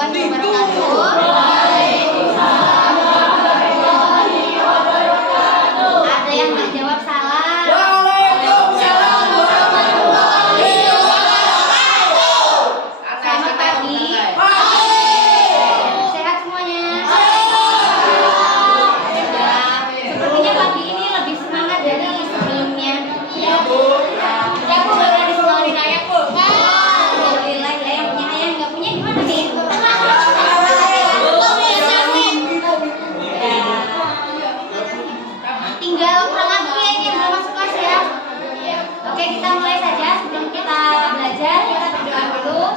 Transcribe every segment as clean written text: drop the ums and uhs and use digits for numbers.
warahmatullahi wabarakatuh. Ada yang nggak jawab salam? Waalaikumsalam warahmatullahi wabarakatuh. Selamat pagi. Sehat semuanya? Sepertinya pagi ini lebih semangat dari sebelumnya. Ya Bu, baru disuruhin ayah Bu. Alhamdulillah, ya yang punya ayah nggak punya gimana nih? Tinggal pulang aku ya ini yang belum masuk kelas ya. Oke, kita mulai saja. Sebelum kita belajar, kita berdoa dulu.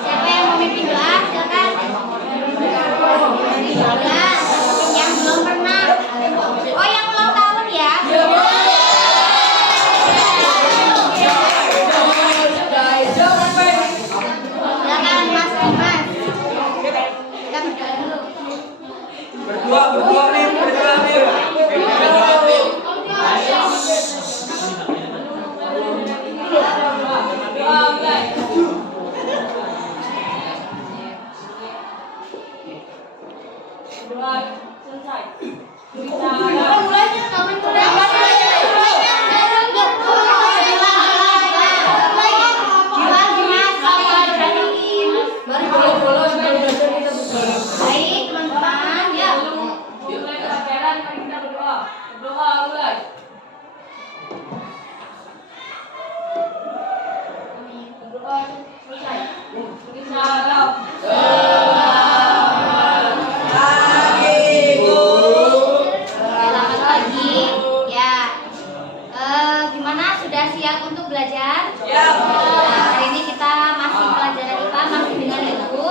Siapa yang mau mimpin doa? Silakan. Ya, yang belum pernah. Oh, yang ulang tahun ya? Silakan Mas Dimas. Kita berdoa dulu. Berdua nih, berdua nih. Baik, teman-teman, ya. Selamat pagi. Ya. Gimana? Sudah siap untuk belajar? Nah, hari ini kita masih pelajaran IPA, masih dengan Ibu.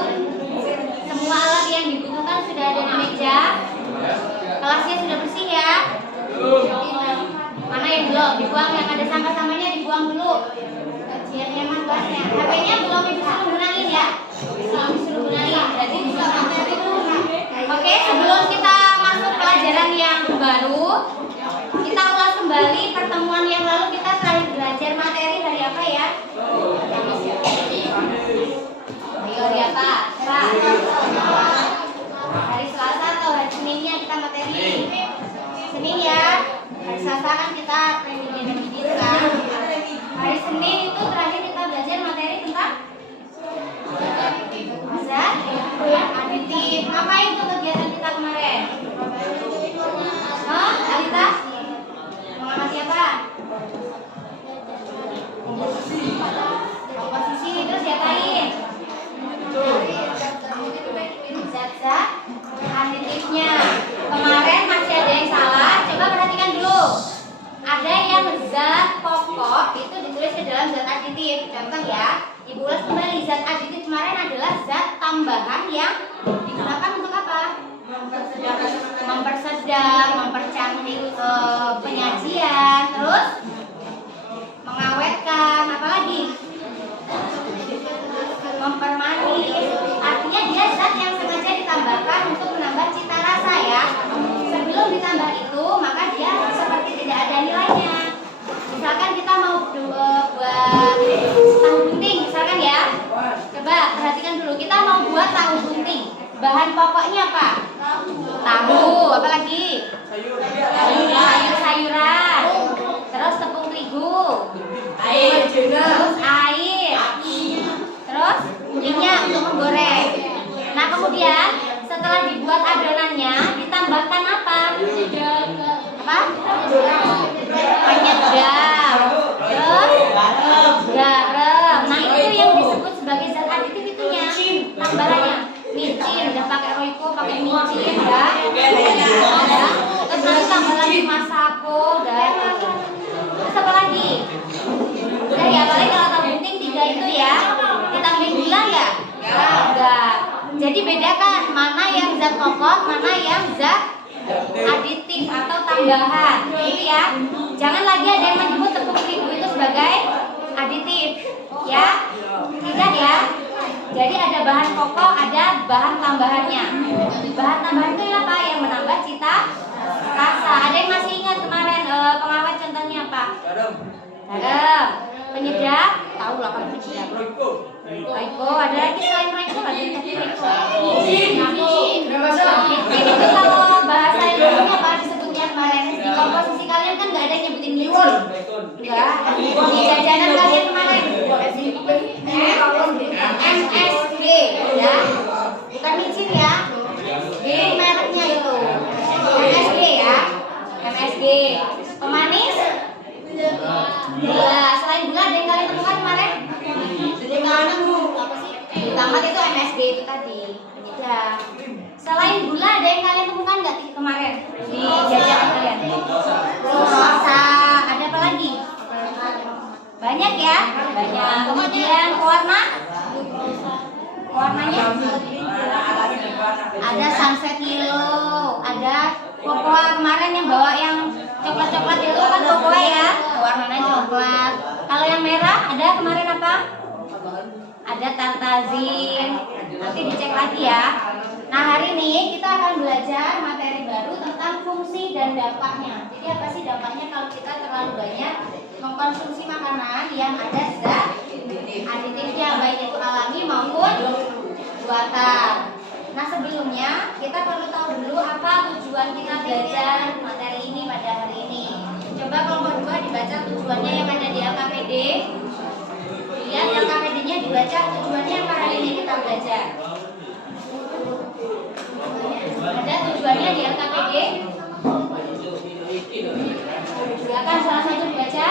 Semua alat yang dibutuhkan sudah ada di meja. Kelasnya sudah bersih ya? Mana yang belum? Dibuang, yang ada sampah-sampahnya dibuang dulu. Kajiannya mah kelasnya. HP-nya belum Ibu suruh gunain ya? Belum disuruh gunain. Berarti bisa materi dulu. Oke, sebelum kita masuk pelajaran yang baru, kita ulas kembali pertemuan yang lalu. Kita terakhir belajar materi hari apa ya? Ayo, hari apa? Pak. Hari Selasa atau hari Seninnya kita materi? Senin ya. Hari Selasa kan kita pendidikan. Hari Senin itu terakhir kita belajar materi tentang zat aditif. Ngapain tuh kegiatan kita kemarin? Hah, Alita? Mengamati apa? Komposisi, terus diapain? Zat-zat aditifnya. Kemarin masih ada yang salah. Coba perhatikan dulu. Ada yang zat pokok itu ditulis ke dalam zat aditif. Contoh ya, Ibu ulas kembali. Zat aditif kemarin adalah zat tambahan yang digunakan untuk apa? Mempersedap, mempercantik penyajian, terus mengawetkan, apalagi mempermanis. Artinya dia zat yang sengaja ditambahkan untuk menambah cita rasa ya. Sebelum ditambah itu, maka dia seperti tidak ada nilainya. Misalkan kita mau buat tahu bunting, misalkan ya. Coba perhatikan dulu, kita mau buat tahu bunting. Bahan pokoknya apa? Tahu, apalagi? Sayur-sayuran. Terus tepung terigu. Terus air. Terus minyak untuk menggoreng. Nah, kemudian setelah dibuat adonannya ditambahkan apa? Apa? Penyedap. Terus garam. Nah, itu yang disebut sebagai zat aditif itunya. Tambahannya micin, udah pakai Royco, pakai micin ya. Terus nanti tambah lagi masako, udah. Terus apa lagi? Udah ya, paling kalau tahu bunting 3 itu ya. Ditambahin gula nggak? Enggak. Jadi bedakan mana yang zat pokok, mana yang zat aditif atau tambahan. Gitu ya. Jangan lagi ada yang menyebut tepung terigu itu sebagai aditif. Ya. Tidak ya. Jadi ada bahan pokok, ada bahan tambahannya. Bahan tambahan itu apa? Yang menambah cita rasa. Ada yang masih ingat kemarin pengawet contohnya apa? Garam. Penyedap, tahu lah kalau pencilat. Raiko, ada lagi selain Raiko, ada yang tadi Raiko. Micin itu kalau bahasa Indonesia apa disebutnya kemarin? Di komposisi kalian kan nggak ada yang nyebutin micin. Enggak. Di jajanan kalian kemarin. MSG, ya. Bukan micin ya. G mereknya itu. MSG ya. MSG. Pemanis? Gula. Selain gula ada yang kalian temukan kemarin? Pertama itu MSG itu tadi. Penyedap. Selain gula ada yang kalian temukan nggak kemarin di jajanan kalian? Glukosa. Ada apa lagi? Banyak ya? Banyak. Kemudian warna? Warnanya? Ada sunset yellow, ada cocoa kemarin yang bawa yang coklat-coklat itu kan cocoa ya, warnanya coklat. Kalau yang merah ada kemarin apa? Ada tartazin. Nanti dicek lagi ya. Nah hari ini kita akan belajar materi baru tentang fungsi dan dampaknya. Jadi apa sih dampaknya kalau kita terlalu banyak mengkonsumsi makanan yang ada zat aditifnya, baik itu alami maupun buatan. Nah sebelumnya kita perlu tahu dulu apa tujuan kita belajar materi ini pada hari ini. Coba kelompok 2 dibaca tujuannya yang ada di LKPD. Lihat LKPD-nya dibaca tujuannya apa hari ini kita belajar. Ada tujuannya di LKPD. Silakan salah satu dibaca.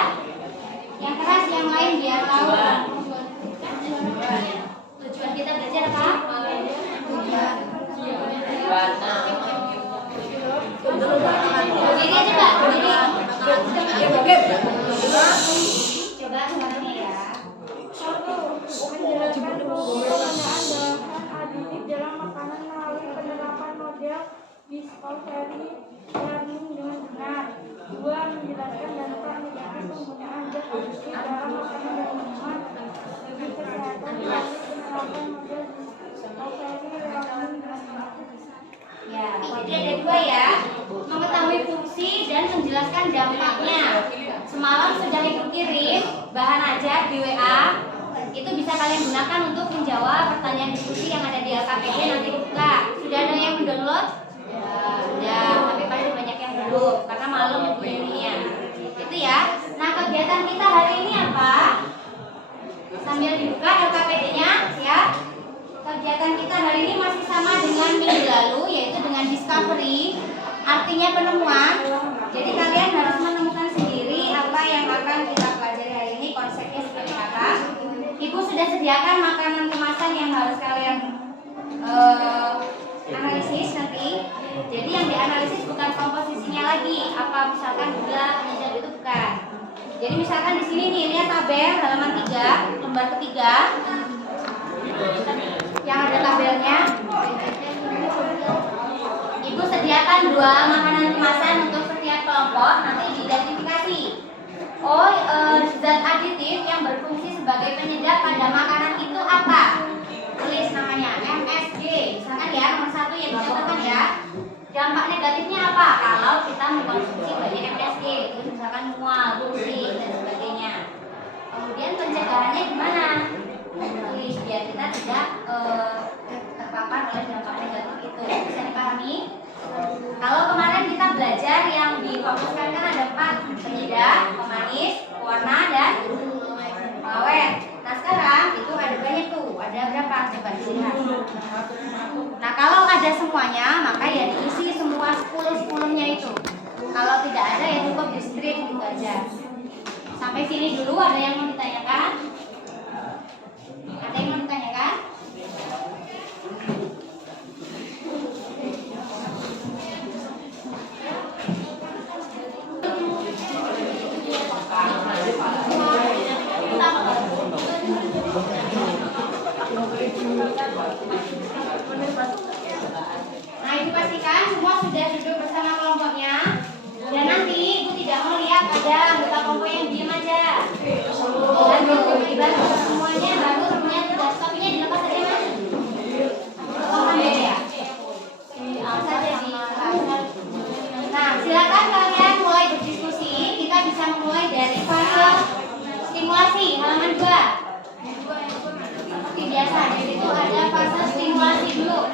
Yang keras, yang lain biar tahu. Tujuan kita belajar apa? Berdiri aja Mbak, berdiri. Coba suaranya ya. Menjelaskan penggunaan bahan aditif dalam makanan melalui penerapan model discovery learning dengan benar. 2. Menjelaskan dampak negatif penggunaan zat aditif dalam makanan dan minuman bagi kesehatan melalui penerapan model discovery learning dengan benar. Ya, jadi ada 2 ya. Mengetahui fungsi dan menjelaskan dampaknya. Semalam sudah Ibu kirim bahan ajar di WA. Itu bisa kalian gunakan untuk menjawab pertanyaan diskusi yang ada di LKPD nanti buka. Sudah ada yang mendownload? Sudah, tapi pasti banyak yang belum karena malam bunyinya. Itu ya. Nah, kegiatan kita hari ini apa? Sambil dibuka LKPD-nya ya. Kegiatan kita hari ini masih sama dengan minggu lalu, yaitu dengan discovery, artinya penemuan. Jadi kalian harus menemukan sendiri apa yang akan kita pelajari hari ini, konsepnya seperti apa. Ibu sudah sediakan makanan kemasan yang harus kalian analisis nanti. Jadi yang dianalisis bukan komposisinya lagi, apa misalkan gula, penyedap itu bukan. Jadi misalkan di sini nih, lihat tabel halaman 3, lembar ketiga. Yang ada tabelnya. Ibu sediakan 2 makanan kemasan untuk setiap kelompok, nanti diidentifikasi. Oh, zat aditif yang berfungsi sebagai penyedap pada makanan itu apa? Tulis namanya MSG. Misalkan ya, nomor 1 yang dicatatkan ya. Dampak negatifnya apa? Kalau kita mengkonsumsi banyak MSG, itu misalkan mual, pusing dan sebagainya. Kemudian pencegahannya gimana? Tulis biar kita tidak terpapar oleh dampak negatif itu. Bisa dipahami? Kalau kemarin kita belajar yang difokuskan kan ada 4, penyedap, pemanis, pewarna, dan pengawet. Nah sekarang itu ada banyak tuh, ada berapa? Coba dilihat. Nah kalau ada semuanya, maka ya diisi semua 10-10-nya itu. Kalau tidak ada ya cukup di strip gitu aja. Sampai sini dulu, ada yang mau ditanyakan? Ada yang mau ditanyakan? Nah, Ibu pastikan semua sudah duduk bersama kelompoknya. Dan nanti Ibu tidak mau lihat ada anggota kelompok yang diam aja. Dan biasa. Jadi itu ada fase stimulasi dulu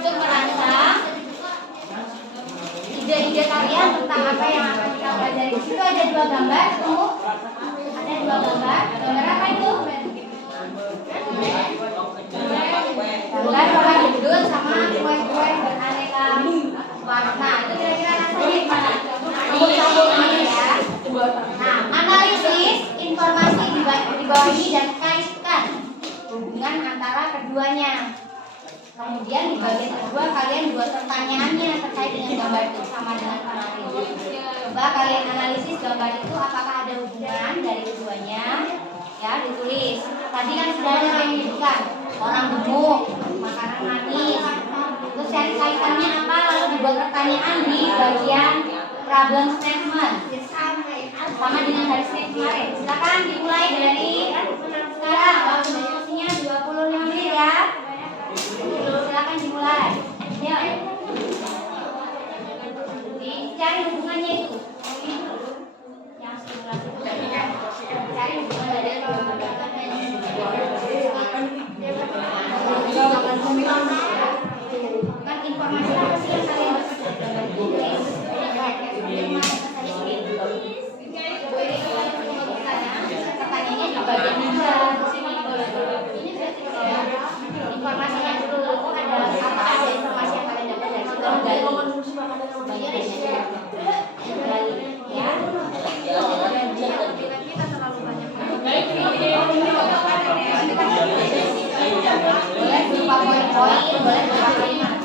untuk merangsang ide-ide kalian tentang apa yang akan kita pelajari. Di situ ada dua gambar, tuh. Ada dua gambar. Gambar apa itu? Gambar orang gendut sama kue-kue beraneka warna. Itu kira-kira rasanya gimana? Ini ya. Nah, analisis informasi di bawah ini dan kaitkan hubungan antara keduanya. Kemudian di bagian kedua kalian buat pertanyaannya terkait dengan gambar itu sama dengan kemarin. Coba kalian analisis gambar itu apakah ada hubungan dari keduanya? Ya, ditulis. Tadi kan sudah ada yang menyebutkan orang gemuk, makanan manis. Terus cari kaitannya apa? Lalu dibuat pertanyaan di bagian problem statement. Sama dengan hari Senin kemarin. Silakan dimulai dari sekarang. Waktu diskusinya 25 menit ya. Silakan dimulai. Ya. Dicari hubungannya itu. Yang simulasi itu. Cari hubungan dari kan informasi apa sih yang kalian pertanyaannya di bagian juga. Informasinya dulu ada apa aja informasi yang kalian dapat dari situ bagian ya. Kita terlalu banyak. Boleh berupa poin-poin, boleh berupa kalimat.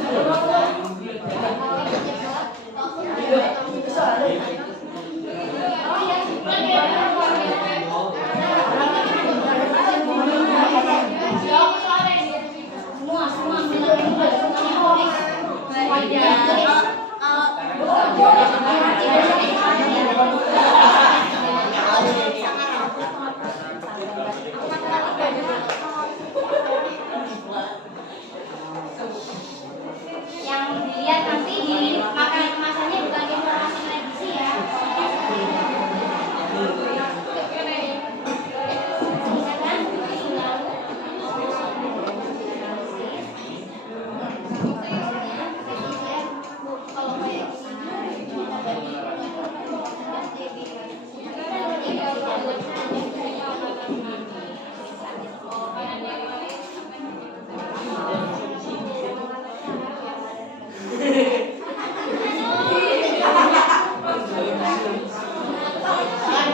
Yang dilihat nanti di makanan kemasannya bukan informasi medis ya.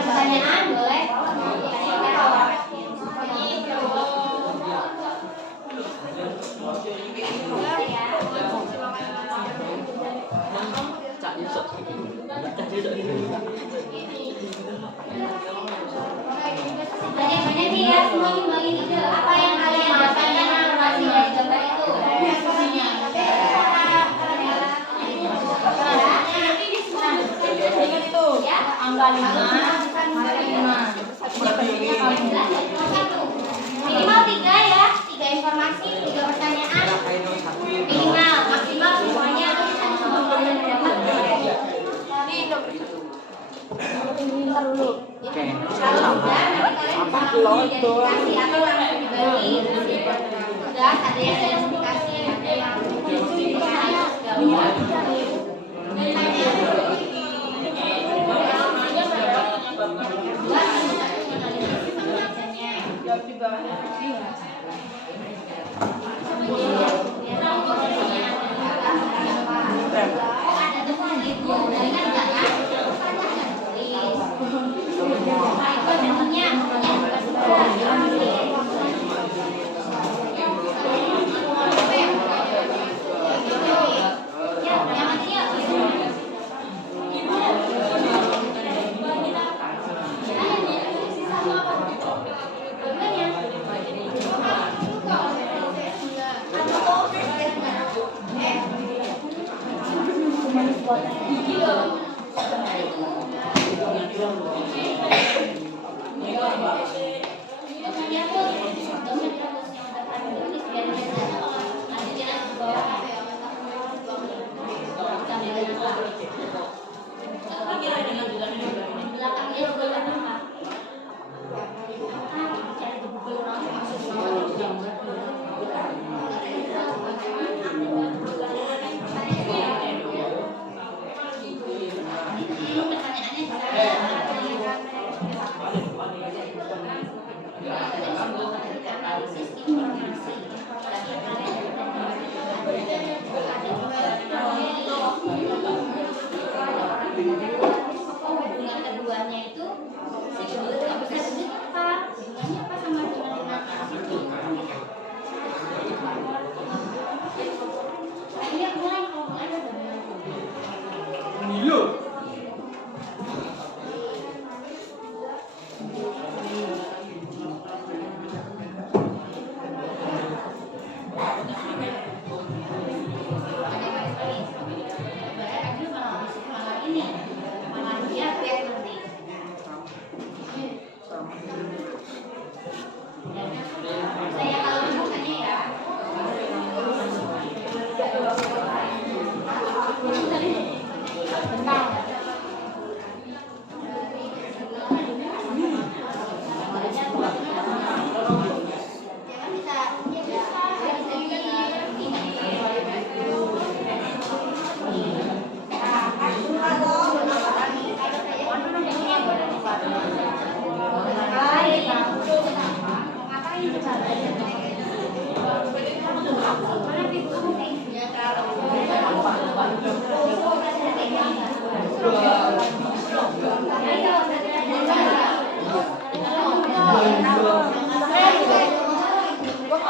Pertanyaan boleh? Banyak-banyak nih ya, semua nyumbangin ide. Apa yang kalian dapatkan informasi dari gambar itu? Ya, angka 5. Minimal 3 ya, 3 informasi, 3 pertanyaan. Minimal, maksimal semuanya kalau sudah nanti kalian bisa identifikasi atau langsung dibagi. Sudah ada yang identifikasi, ada yang belakangnya juga ada apa? Cari di Google langsung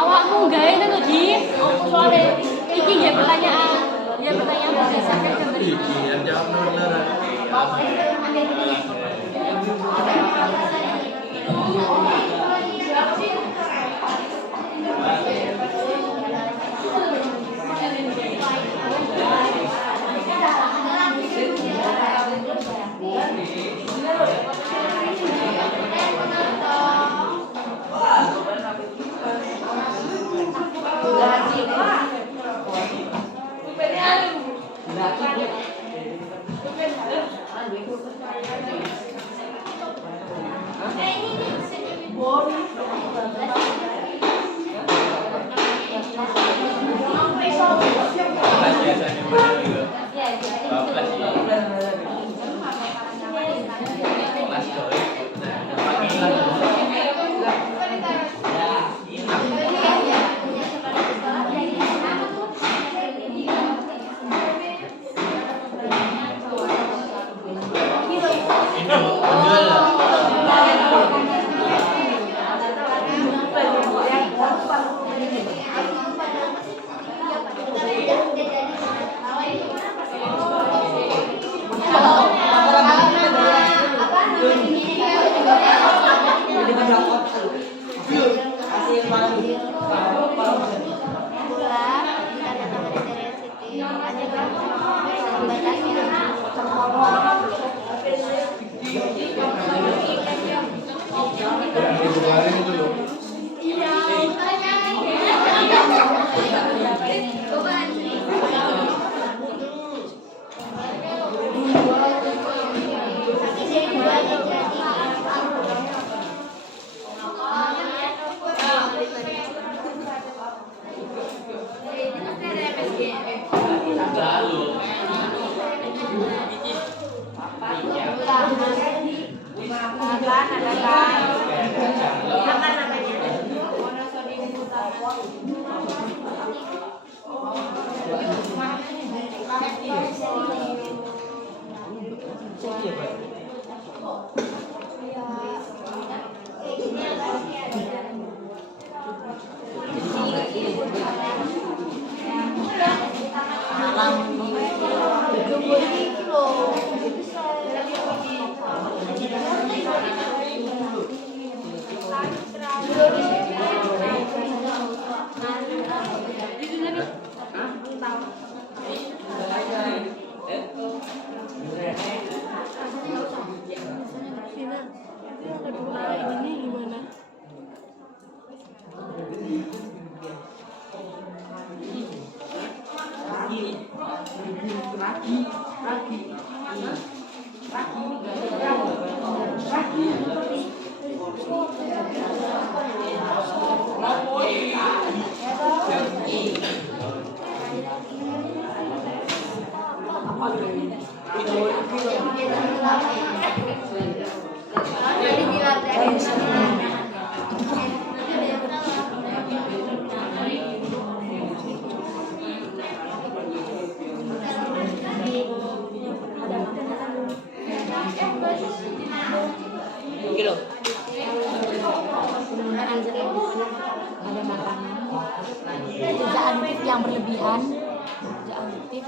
Awakmu gawe nang ndi? Aku sore. Iki nggih pertanyaan. Ya pertanyaan berdasarkan gambar ini. Iki yang jawab nomor.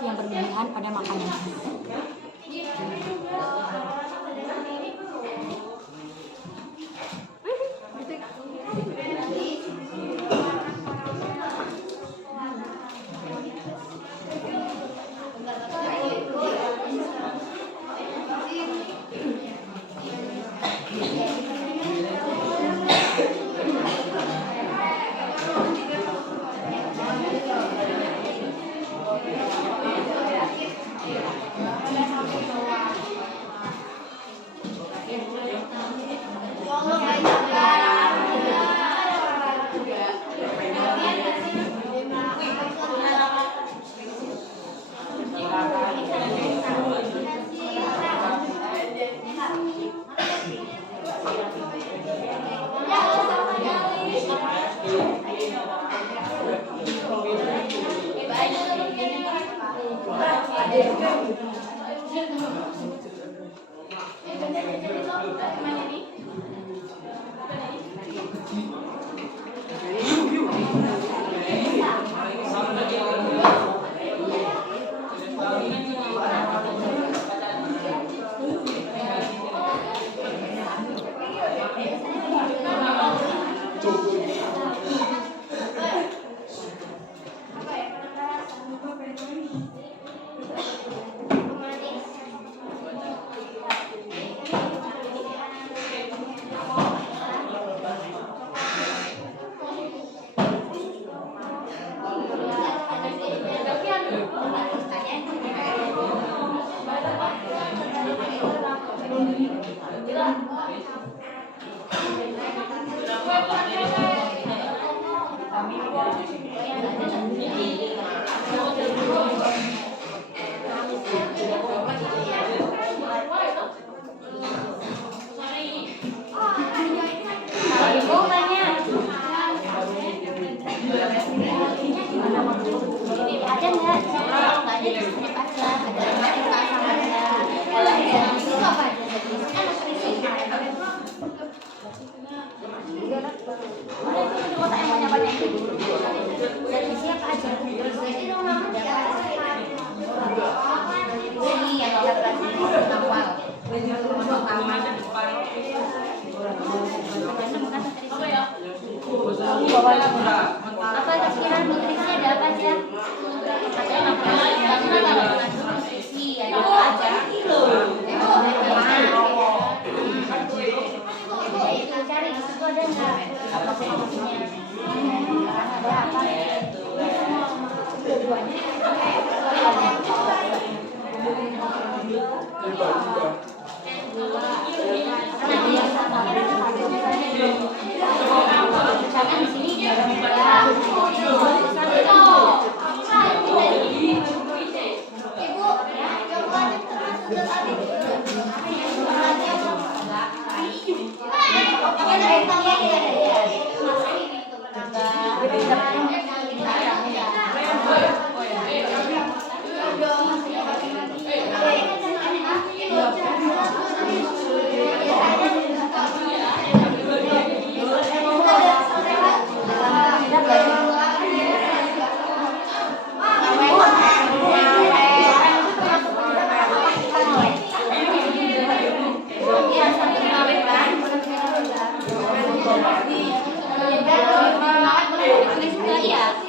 Yang berlebihan pada makanan. itu kotak yang banyak-banyak. Dari siapa aja? Jadi rumah ini yang kita pelajari awal. Apa kira-kira nutrisi ada apa aja? Katanya makanan nutrisi ada apa aja? Itu cari di situ ada nggak apa nutrisinya? Ada apa? Misalkan di sini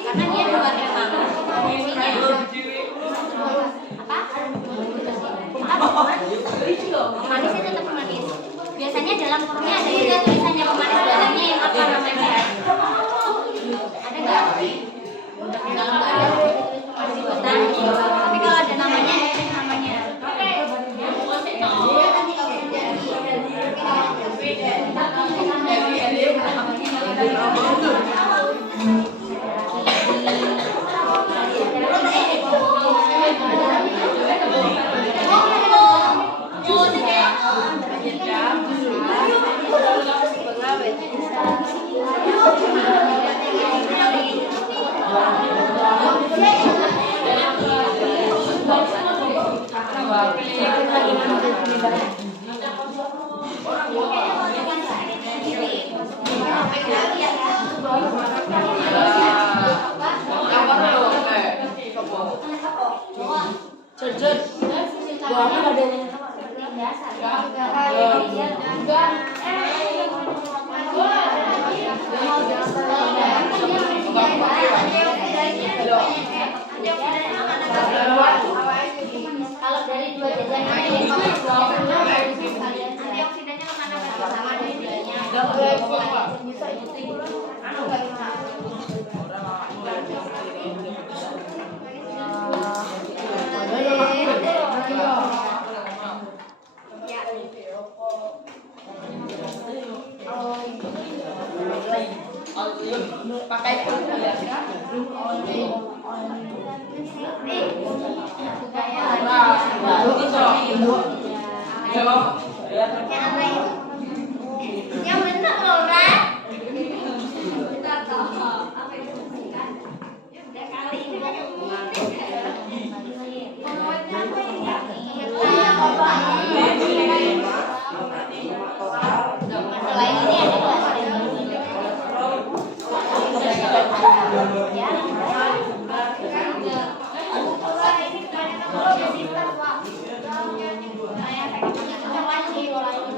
karena dia buat emang manisnya tetap manis. Biasanya dalam kurungnya ada juga tulisannya pemanis badannya yang apa namanya? Ada nggak? Kalau nggak ada pemanis badan. Tapi kalau ada namanya, namanya. Kalau dari dua jajanan ini antioksidannya kemana sama dari pakai pun ya. Yang benar loh, Ra. Selain ini ada nggak?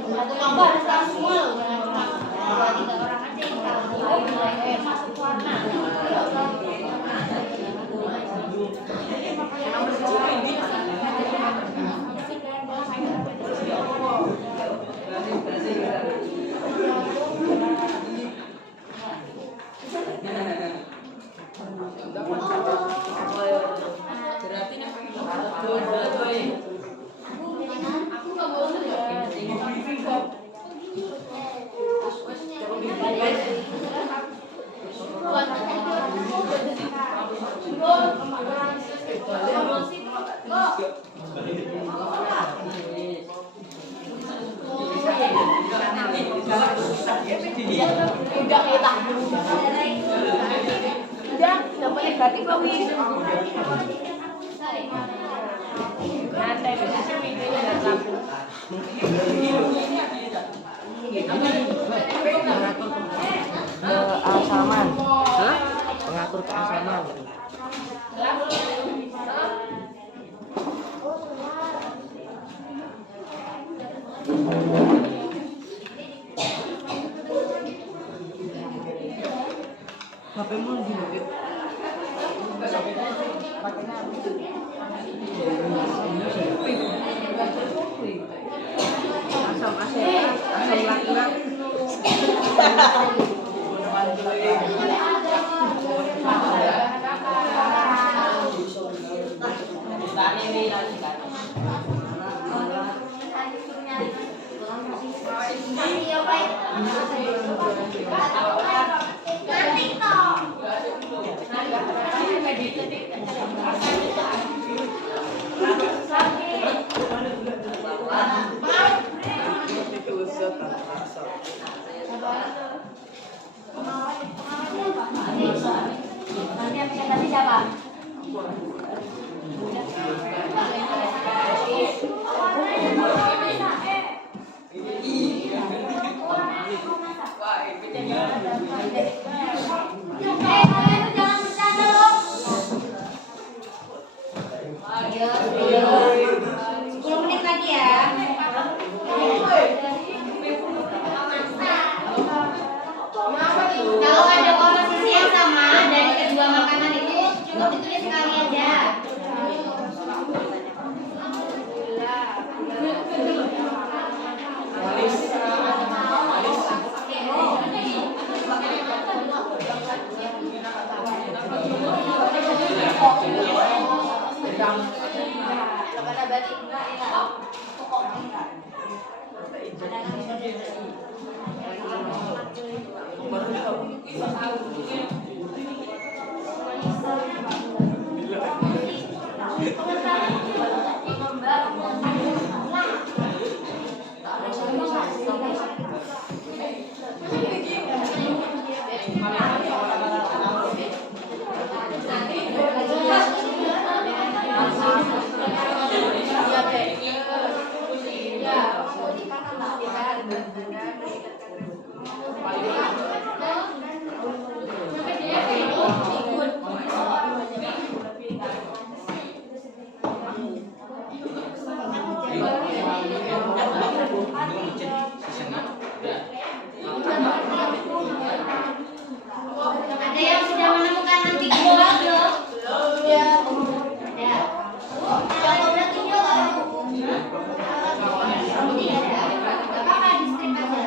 Satu gambar harus semua loh, jangan cuma 2-3 orang aja yang tahu. Masuk warna. Udah negatif loh, Win. Nanti bisa videonya datang. Ini Nanti yang pegang tadi siapa? Kalian tuh jangan bercanda loh. Ayo, 10 menit lagi ya. Kalau ada komposisi yang sama dari kedua makanan itu cukup ditulis sekali aja. Ada yang sudah menemukan nanti kedua belum? Ya. Ada. Kalau udah tinggal ini ada. Gak apa-apa di strip aja.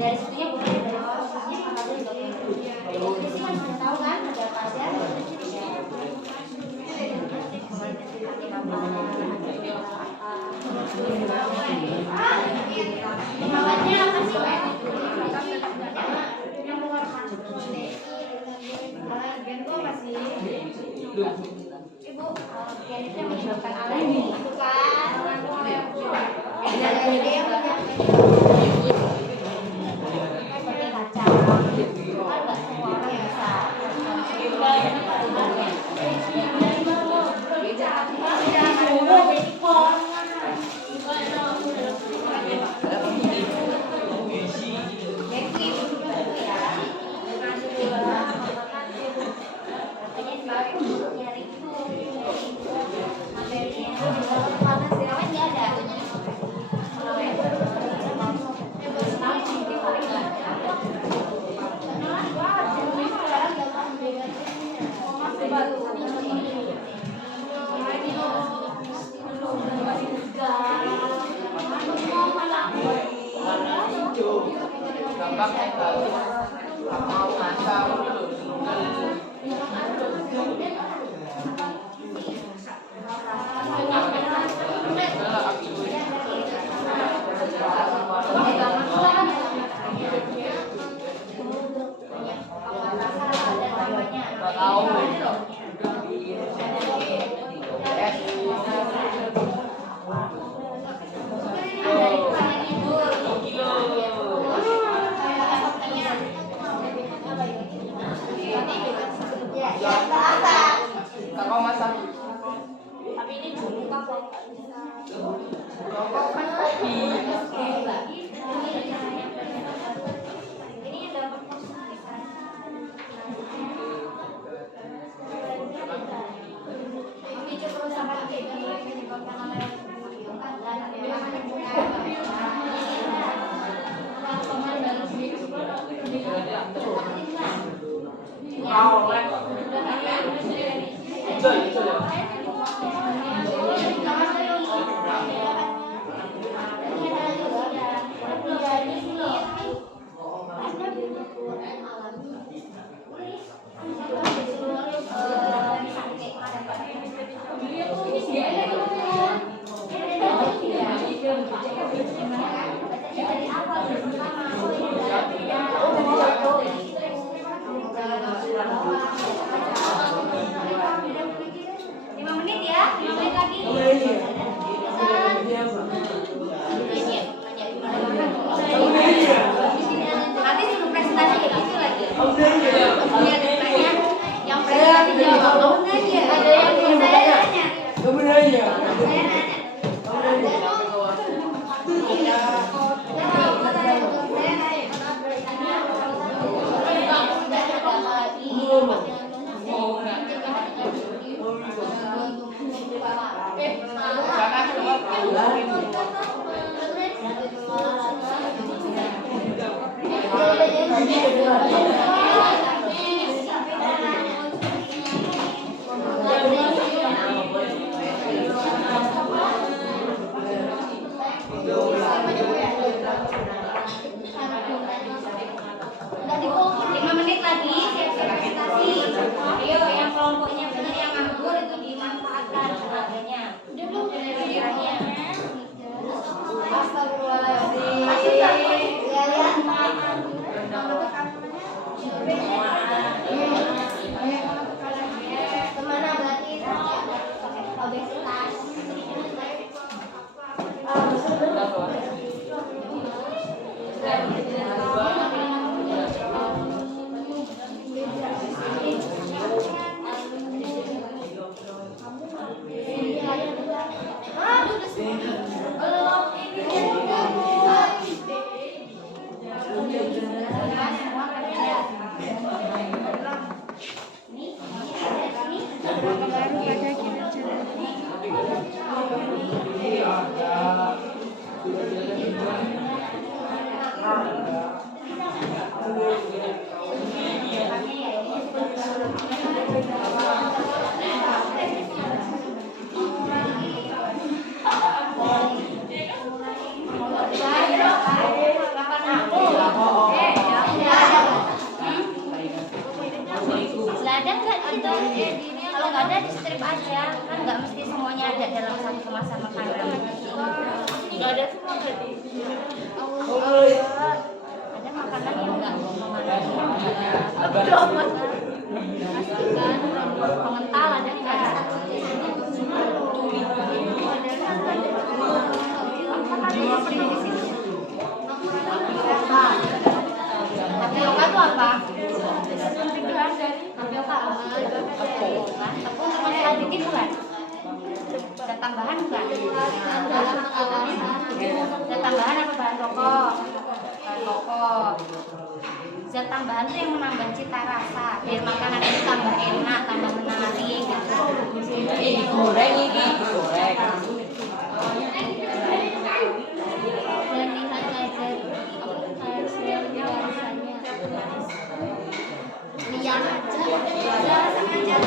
Dari situnya boleh, dari prosesnya apa dulu? Ini sih kan sudah tahu kan ada apa aja. Bawahnya apa sih? Yang keluar masuk. Genpo apa sih? Ibu, yang itu yang menyebabkan alergi itu kan. Ada yang punya. mau masak. Kakak masak. Tapi ini dulu kakak. Kakak kan kopi. Ini yang dapat posisi. Memicu kerusakan kidney menyebabkan oleh nanti suruh presentasi kayak gitu lagi. Iya, ditanya yang presentasi jawab. Ada yang saya nanya. Saya nanya. Kalau nggak ada di strip aja, kan nggak mesti semuanya ada dalam satu kemasan makanan. Nggak ada semua berarti. Ada makanan yang nggak mengandung pengental, ada nggak? Tapioka itu apa? Tapioka apa? Tepung sama aditif bukan? Ada tambahan bukan? Ada tambahan apa bahan pokok? Bahan pokok. Zat tambahan itu yang menambah cita rasa, biar makanan itu tambah enak, tambah menarik gitu. Goreng ini, goreng. Dan lihat aja hasilnya rasanya. Lihat aja, sengaja.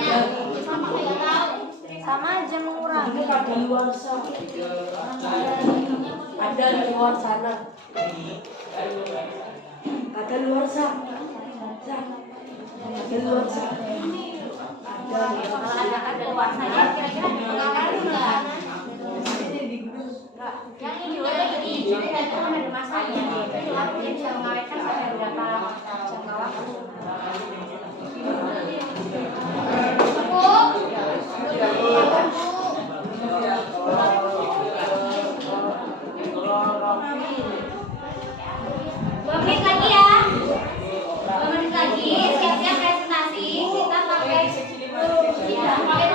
Jumlahnya sama kayak tahu. Sama aja mengurangi. Ada luar sana. Ada luar sana. Ada luar sana. Ada luar sana. Kalau ada luarsanya kira-kira digunakan enggak? Yang ini juga lagi jadi itu kan ada masanya. Itu artinya bisa mengawetkan sampai berapa jangka waktu. Dua menit lagi ya. 2 menit lagi, siap-siap presentasi. Kita pakai ya, pakai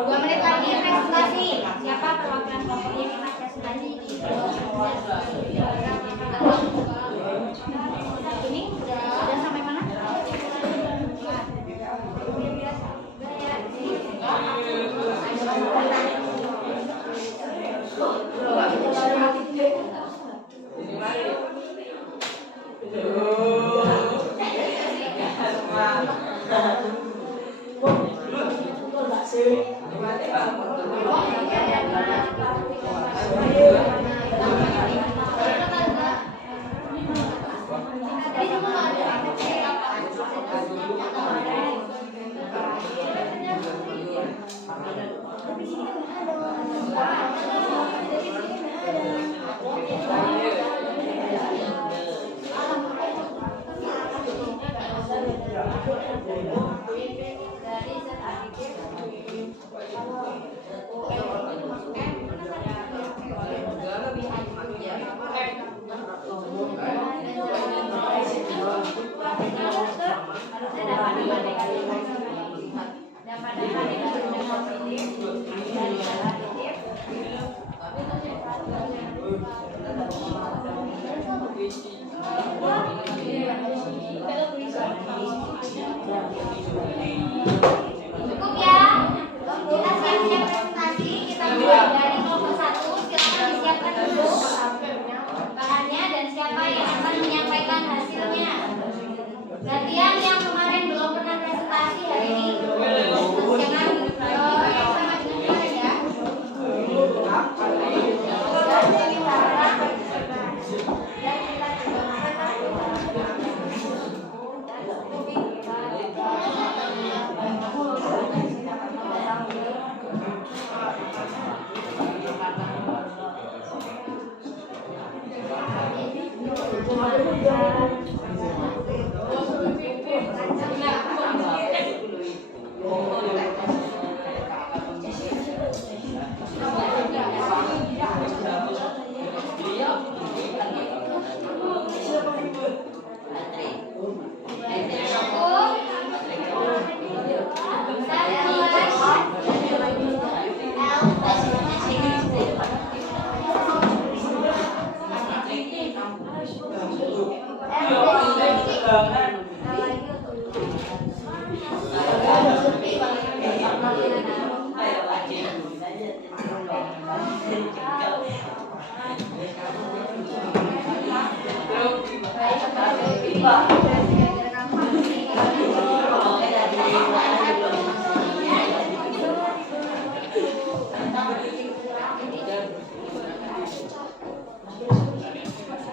Dua menit lagi presentasi. Siapa perwakilan kelompoknya ini Mas Presentasi? Ini udah sampai mana? Cukup ya. Kita siap-siap presentasi. Kita mulai dari kelompok 1. Silakan disiapkan dulu bahannya dan siapa yang akan menyampaikan hasilnya. Gantian yang kemarin belum pernah presentasi hari ini. Jangan sama dengan kemarin ya.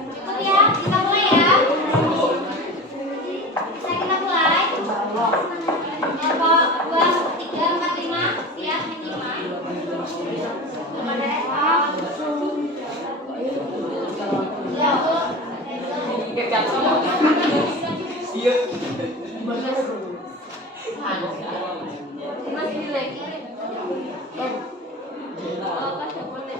Cukup ya, kita mulai ya. Bisa kita mulai. Kelompok 2, 3, 4, 5. Siap menyimak. Kepada SA. Ya, Bu. Masih di lagi. Oh, pas ya, boleh.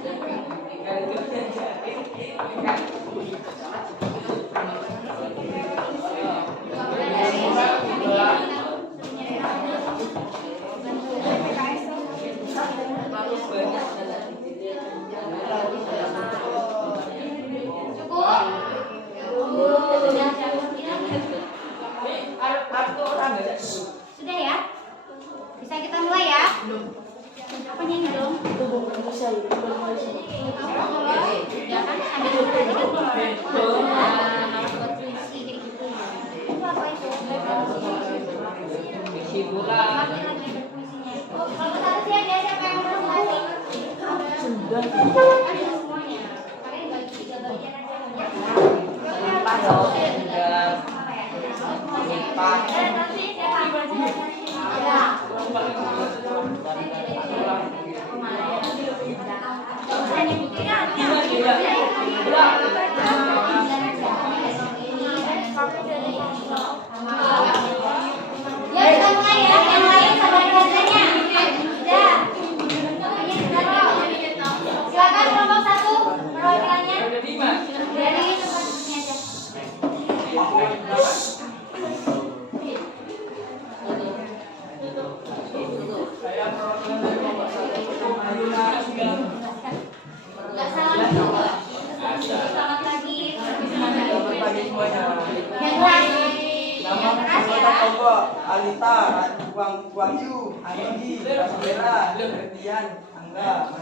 dong, enggak. Lipat. Ya, kita mulai ya. Yang lain sabar bacanya. Sudah. Silakan kelompok 1 perwakilannya. Dari tempatnya aja. Enggak salah. Selamat pagi. Yang lain. Nama anggota kelompok Alita, Wahyu, Andi, Rasulera, Ferdian, Angga,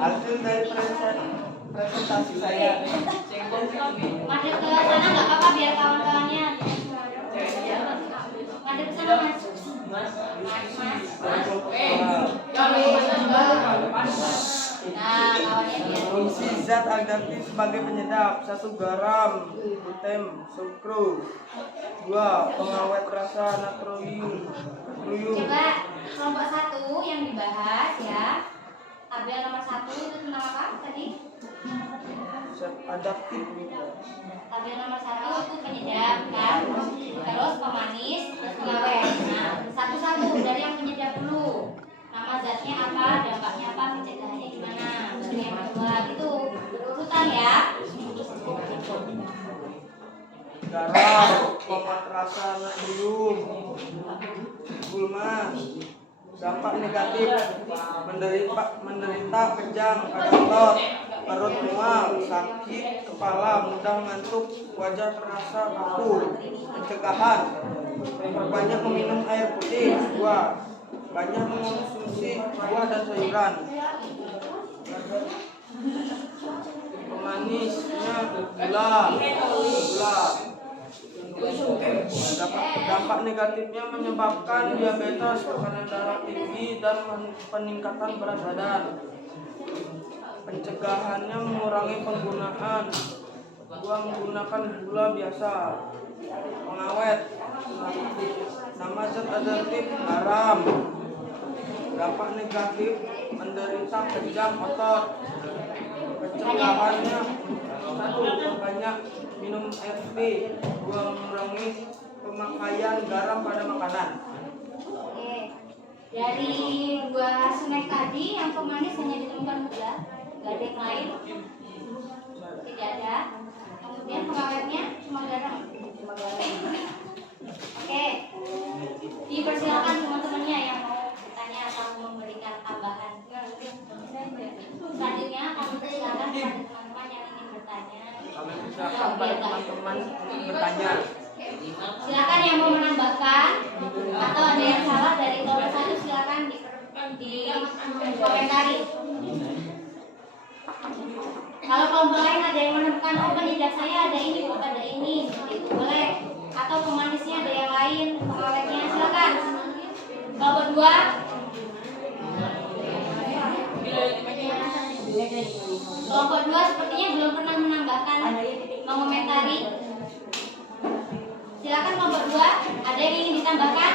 hasil dari presentasi saya. Madep ke sana nggak apa-apa biar kawan-kawannya. Madep ke sana mas. Nah kawannya biar. Fungsi zat aktif sebagai penyedap: 1 garam, gluten, sukro, 2 pengawet rasa natrium. Coba kelompok 1 yang dibahas ya. Tabel nomor 1 itu tentang apa tadi? Zat adaptif. Tabel nomor 1 itu penyedap kan, terus pemanis, terus pengawet. Nah, satu-satu dari yang penyedap dulu. Nama zatnya apa, dampaknya apa, pencegahannya gimana. Baru yang kedua itu berurutan ya. Garam, pengawet rasa natrium, gulma. Dampak negatif: menderita kejang, otot, perut mual, sakit kepala, mudah ngantuk, wajah terasa kaku. Pencegahan: perbanyak meminum air putih, buah, banyak mengonsumsi buah dan sayuran. Pemanisnya gula. Dampak negatifnya menyebabkan diabetes, tekanan darah tinggi, dan peningkatan berat badan. Pencegahannya mengurangi penggunaan menggunakan gula biasa. Pengawet: nama zat adaptif garam. Dampak negatif: menderita kejang otot. Pencegahannya: 1 banyak minum air putih, 2 mengurangi pemakaian garam pada makanan. Oke. Dari 2 snack tadi yang pemanis hanya ditemukan gula, nggak ada yang lain. Tidak ada. Kemudian pengawetnya cuma garam. Oke. Dipersilakan teman-temannya yang mau bertanya atau memberikan tambahan. Selanjutnya kami persilakan kepada teman-teman yang ingin bertanya. Kami persilakan pada teman-teman bertanya. Silakan yang mau menambahkan atau ada yang salah dari kelompok 1 silakan di komentari. Kalau kelompok lain ada yang menemukan oh penyedap saya ada ini bukan ada ini, itu boleh. Atau pemanisnya ada yang lain, pengawetnya silakan. Kelompok 2. Kelompok 2 sepertinya belum pernah menambahkan, mengomentari. Silakan kelompok 2, ada yang ingin ditambahkan?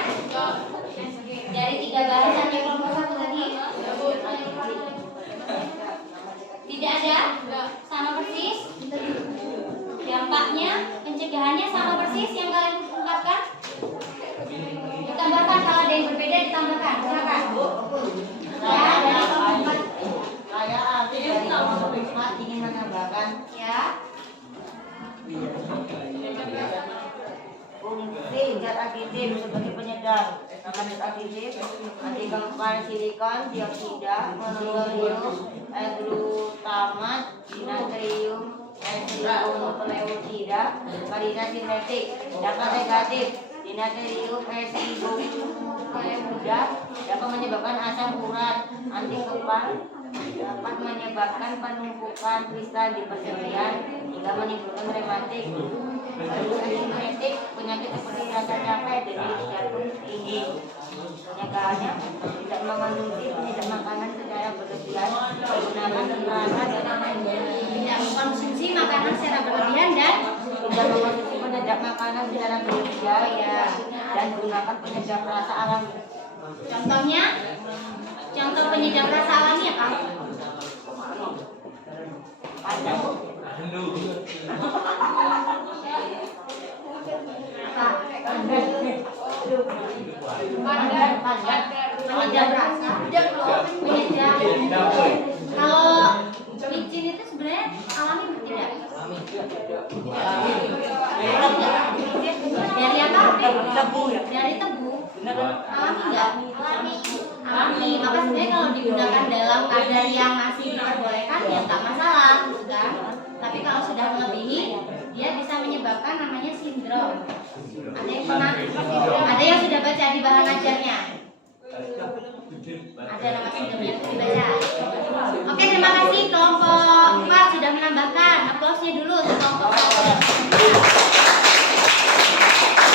Dari 3 bahasan yang kelompok 1 tadi? Tidak ada? Sama persis? Dampaknya, pencegahannya sama persis yang kalian ungkapkan? Ditambahkan, kalau ada yang berbeda ditambahkan, silakan. Ya, dari kelompok 4. Saya dari kelompok 4 ingin menambahkan Ya. fungsi zat aditif sebagai penyedap. Zat aditif anti kempal silikon dioksida, monoklorium, glutamat, dinatrium, nukleotida, farina sintetik. Dampak negatif: dinatrium nukleotida dapat menyebabkan asam urat, anti kempal, dapat menyebabkan penumpukan kristal di perserian hingga menimbulkan rematik. Genetik penyakit seperti rasa capek, denyut jantung tinggi. Pencegahannya: tidak mengonsumsi penyedap makanan secara berlebihan, menggunakan rasa dan makanan secara berbudaya dan gunakan penyedap rasa alami. Contohnya, contoh penyedap rasa alami apa? Pandan. Penyedap rasa. Penyedap. Kalau micin itu sebenarnya alami tidak? Dari apa? Dari tebu. Alami enggak? Alami. Maka sebenarnya kalau digunakan dalam kadar yang masih diperbolehkan ya nggak masalah, gitu kan? Tapi kalau sudah melebihi, dia bisa menyebabkan namanya sindrom. Ada yang pernah? Ada yang sudah baca di bahan ajarnya? Ada nama sindromnya itu dibaca. Oke, terima kasih kelompok 4 sudah menambahkan. Aplausnya dulu untuk kelompok 4.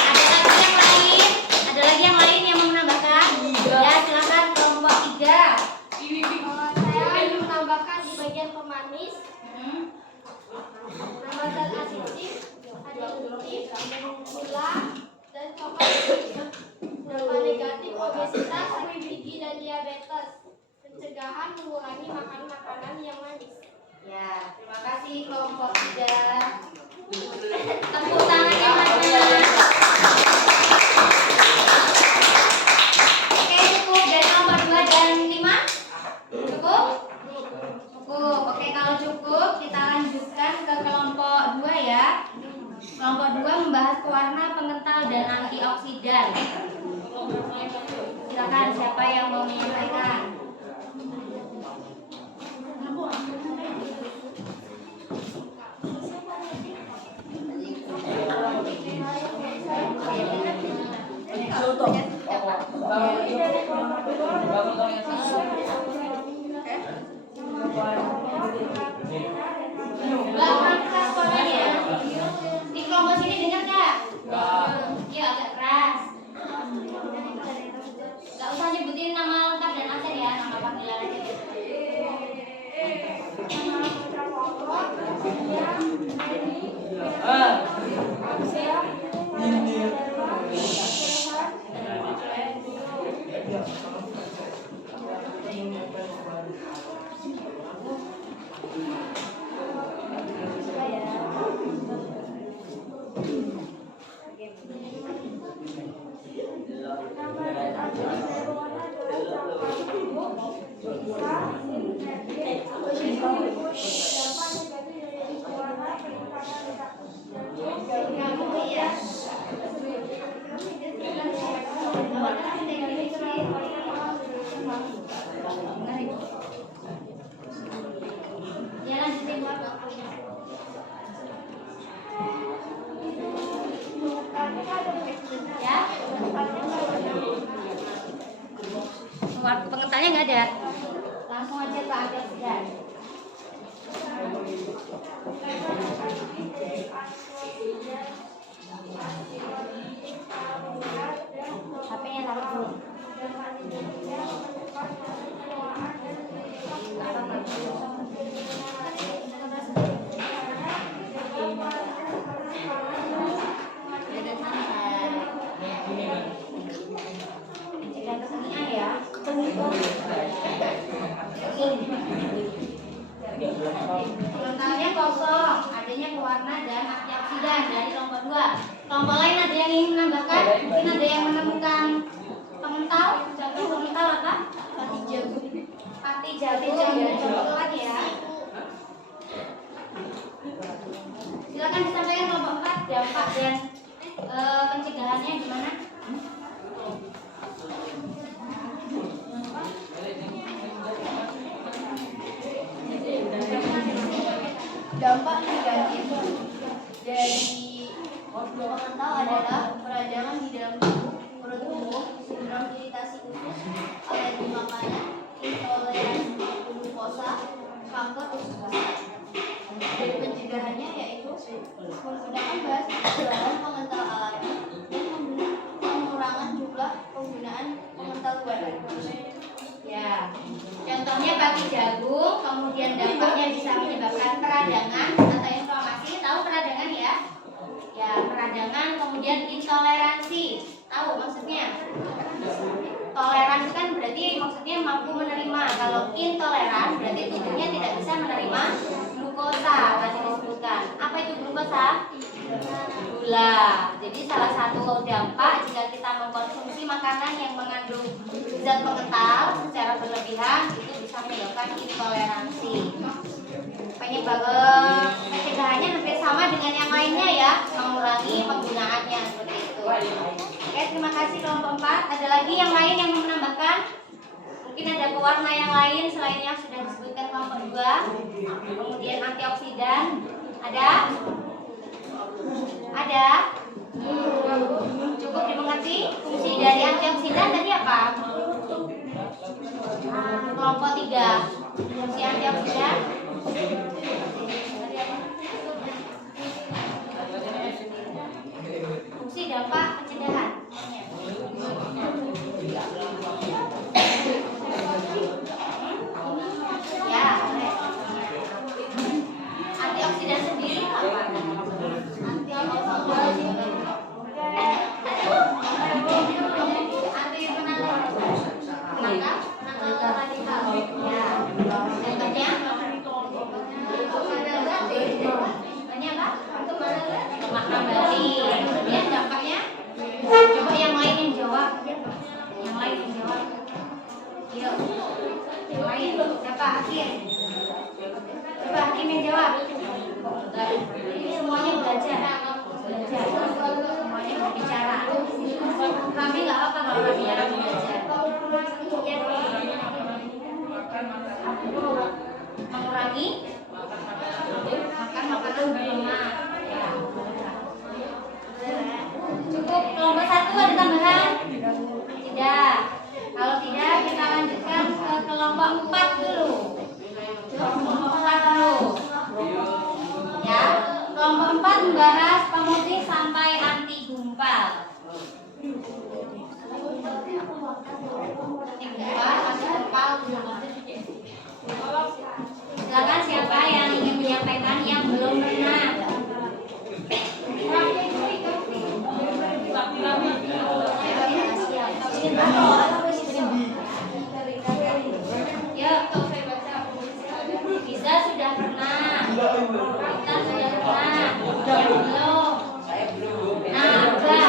Ada lagi yang lain? Ada lagi yang lain yang mau menambahkan? Ya, silakan kelompok 3. Saya ingin menambahkan di bagian pemanis nama zat aditif, gula dan coklat. Dampak negatif obesitas, gigi dan diabetes. Pencegahan mengurangi makan makanan yang manis. Ya, terima kasih kelompok 3. Tepuk tangan yang mana? Oke, cukup dari kelompok 2 dan 5? Cukup? Cukup. Oke, kalau cukup kita lanjutkan ke kelompok 2 ya. Kelompok 2 membahas pewarna, pengental dan antioksidan. Silakan siapa yang mau menyampaikan? Belakang keras suaranya. Di kelompok sini dengar nggak? Iya, agak keras. Nggak usah nyebutin nama lengkap dan aksen ya, nama panggilan aja. Ya, lanjutin ya. Pengentalnya nggak ada. Langsung aja ke antioksidan. HP-nya taruh dulu. Pengentalnya kosong, adanya pewarna dan antioksidan dari kelompok 2. Kelompok lain ada yang ingin menambahkan? Mungkin ada yang menemukan pengental? Contoh pengental apa? Pati jagung. Pati jagung. Contoh lagi ya. Silakan disampaikan kelompok 4 dampak dan pencegahannya gimana? Dampak negatif dari pengental adalah peradangan di dalam tubuh, perut umum, sindrom iritasi usus, alergi makanan, intoleransi glukosa, kanker usus besar. Dan pencegahannya yaitu menggunakan bahan pengental alami dan pengurangan jumlah penggunaan pengental luar. Ya, contohnya pati jagung, kemudian dampaknya bisa menyebabkan peradangan atau inflamasi. Tahu peradangan ya? Ya, peradangan maksudnya? Toleran itu kan berarti maksudnya mampu menerima. Kalau intoleran berarti tubuhnya tidak bisa menerima glukosa. Tadi disebutkan. Apa itu glukosa? Gula. Jadi salah satu dampak jika kita mengkonsumsi makanan yang mengandung zat pengental secara berlebihan itu bisa menyebabkan intoleransi. Pencegahannya hampir sama dengan yang lainnya ya, mengurangi penggunaannya seperti itu. Oke, terima kasih kelompok 4. Ada lagi yang lain yang mau menambahkan? Mungkin ada pewarna yang lain selain yang sudah disebutkan kelompok 2. Kemudian antioksidan. Ada? Ada? Cukup dimengerti? Fungsi dari antioksidan tadi apa? Kelompok 3. Fungsi antioksidan. Fungsi dampak pencegahan. Ya, boleh. Antioksidan sendiri apa? Coba yang lain yang jawab. Yang lain yang jawab. Yuk. Yang lain. Siapa? Hakim. Coba Hakim yang jawab. Ini semuanya belajar. Semuanya berbicara. Kami nggak apa kalau kami yang belajar. Mengurangi makan makanan berlemak. Ya. Cukup. Kelompok 1 ada tambahan? Tidak. Kalau tidak kita lanjutkan ke kelompok 4 dulu. Kelompok 4 dulu. Ya. Kelompok 4 membahas pemutih sampai anti gumpal. Silakan siapa yang ingin menyampaikan yang belum pernah. Ya, bisa sudah pernah. Kita sudah pernah. Yang belum. Nah, udah.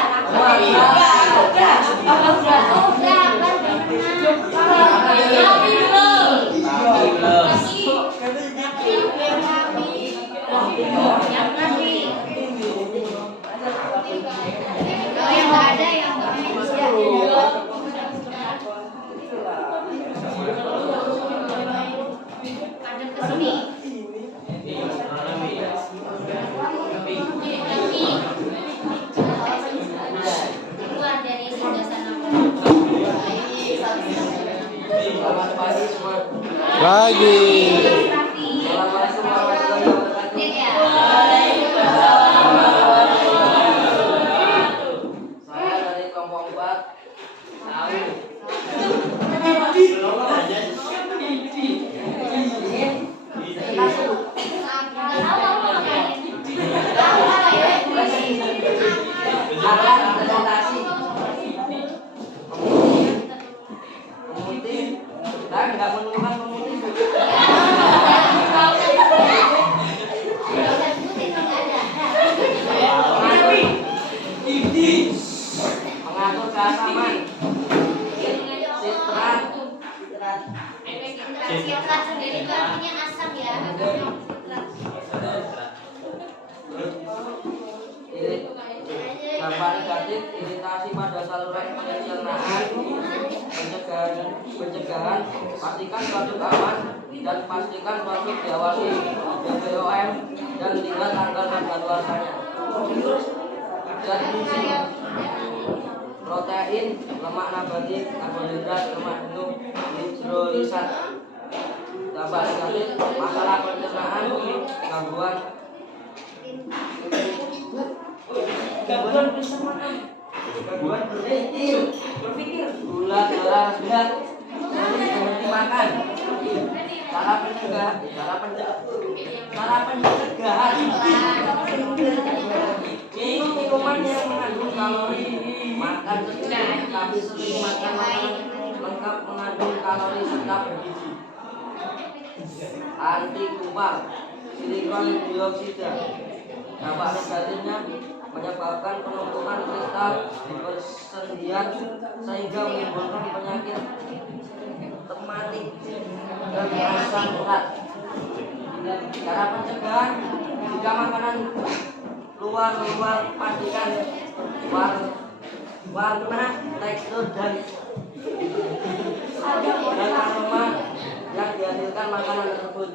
Yang tadi. Kalau yang nggak ada yang nggak bisa. Ada kesini. Keluar dari sebelah sana. Selamat pagi semua. Pagi. Saya dari kelompok 4. Akan presentasi pemutih dan nggak menemukan pemutih. Mengatur keasaman, sitrat. Sitrat sendiri itu artinya asam ya. Dampak negatif, iritasi pada saluran pencernaan, pencegahan, pastikan produk aman dan pastikan produk diawasi BPOM dan lihat tanggal kadaluarsanya. Zat gizi, protein, lemak nabati, karbohidrat, lemak jenuh, hidrolisat. Dampak negatif, masalah pencernaan, gangguan berpikir, gula darah rendah, berhenti makan. Cara pencegahan Minum minuman yang mengandung kalori. Makan sedikit tapi sering makan makanan lengkap mengandung kalori serta bergizi. Anti kuman, silikon dioksida. Dampak negatifnya menyebabkan penumpukan kristal di persendian sehingga menimbulkan penyakit rematik dan asam urat. Cara pencegahan, jika makanan luar pastikan warna, tekstur dan aroma yang dihasilkan makanan tersebut.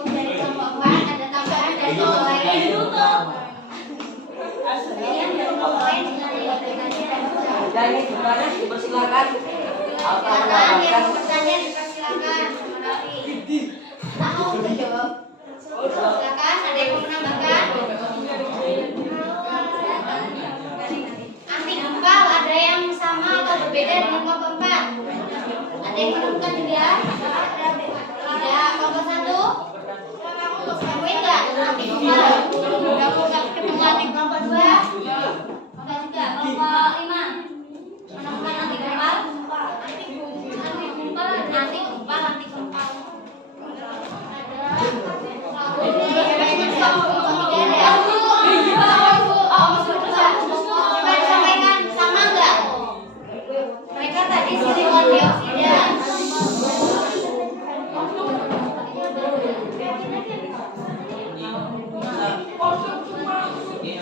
Dari kelompok 4 ada tambahan dari kelompok lain. Kalian kelompok lain Dan ini gimana? Dipersilakan. Atau silakan yang menambahkan mau bertanya dipersilakan. Mau menjawab. Silakan, ada yang mau menambahkan? Anti gempal ada yang sama atau berbeda dengan kelompok 4? Ada yang menemukan juga? Tidak. Kelompok 1? Nemuin nggak anti gempal? Nggak ketemu anti kelompok 2? Enggak juga. Kelompok 5? Menemukan anti gempal? Anti gempal. Sama nggak? Mereka tadi silikon dioksida.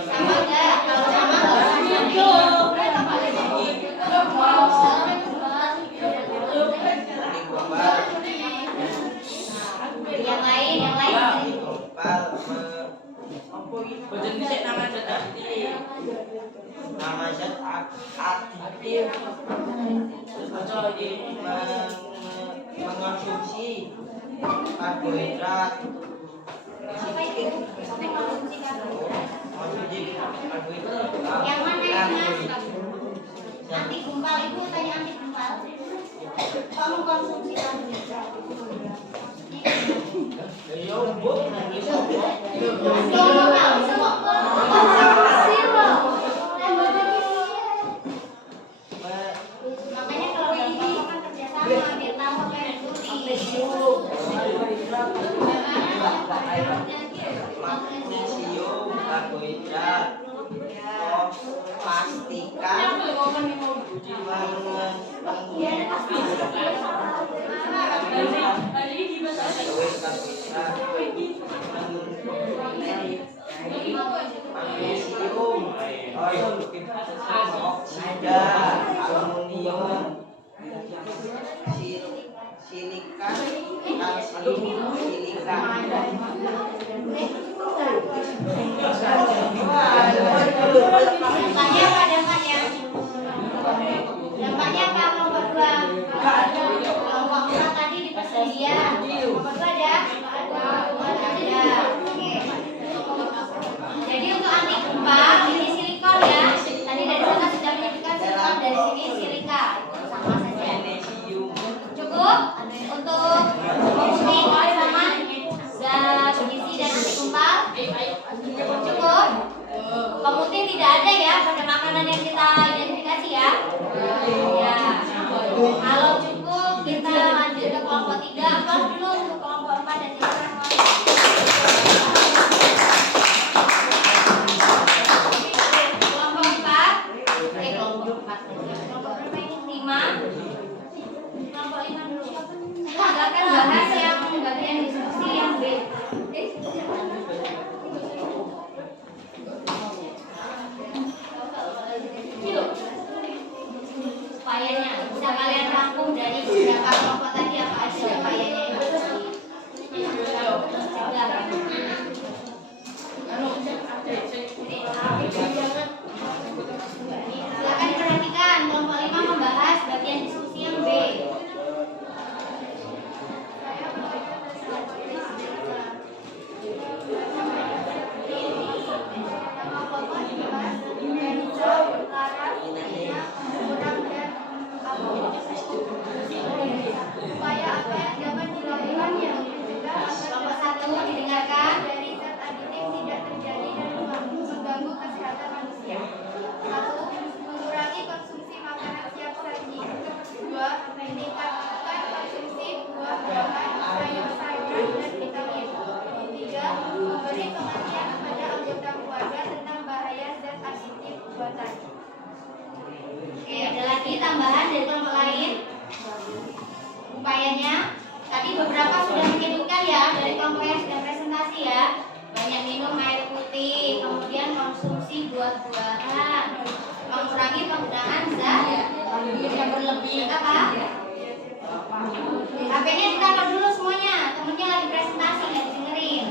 Sama nggak? Kalau sama yang lain. Berjenis nama zat aktif. Terus mengonsumsi karbohidrat. Yang mana mas? Anti gempal itu tanya anti gempal. Kok mengkonsumsi karbohidrat? Makanya kalau ini kan kerjasama biar tahu apa yang ditulis. Magnesium, karbohidrat, pastikan magnesium, oksida, aluminium, silika, kalsium, silika. Dampaknya apa dampaknya? Dampaknya apa kelompok 2? Kelompok 4 tadi di persendian. Kelompok 2 ada? Ada. Oke. Jadi untuk anti gempal ini silikon ya. Tadi dari sana sudah menyebutkan silikon, dari sini silika. Sama saja. Cukup untuk pemutih sama zat gizi dan anti gempal. Cukup. Pemutih tidak ada ya pada makanan yang tambahan dari kelompok lain? Upayanya tadi beberapa sudah menyebutkan ya dari kelompok yang sudah presentasi ya. Banyak minum air putih, kemudian konsumsi buah-buahan, mengurangi penggunaan zat yang berlebih. Apa? HP-nya ditaruh dulu semuanya, temennya lagi presentasi, nggak dengerin.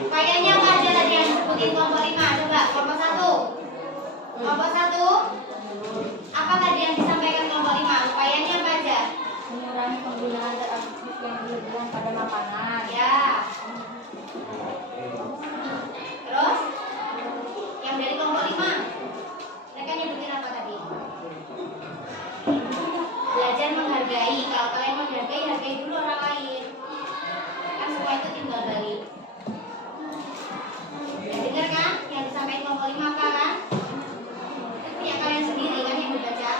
Upayanya apa aja tadi yang disebutin kelompok 5? Coba kelompok 1. Kelompok 1. Apa tadi yang disampaikan kelompok 5? Upayanya apa aja? Mengurangi penggunaan zat aditif yang berlebihan pada makanan. Ya. Terus yang dari kelompok 5 mereka nyebutin apa tadi? Belajar menghargai. Kalau kalian mau dihargai, hargai dulu orang lain. Kan semua itu tinggal balik. Dengar kan yang disampaikan kelompok 5 apa kan? Itu ya kalian sendiri kan yang dibaca.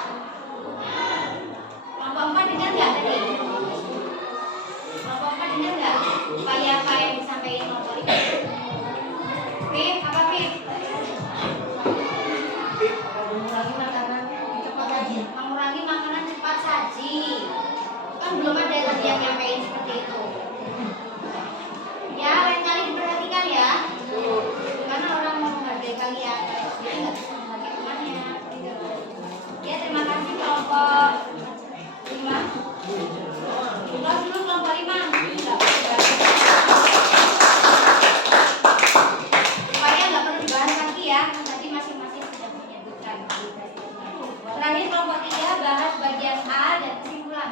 Kelompok 4 dengar nggak tadi? Kelompok 4 dengar nggak? Upaya apa yang disampaikan kelompok 5? Pip, apa Pip? Mengurangi makanan cepat saji. Mengurangi makanan cepat saji. Kan belum ada tadi yang nyampein seperti itu. Ya, lain kali diperhatikan ya. Karena orang mau menghargai kalian, jadi nggak bisa menghargai temannya. Ya, terima kasih kelompok 5. Close dulu kelompok 5. Supaya nggak perlu dibahas lagi ya. Tadi masing-masing sudah menyebutkan. Terakhir kelompok 3 bahas bagian A dan kesimpulan.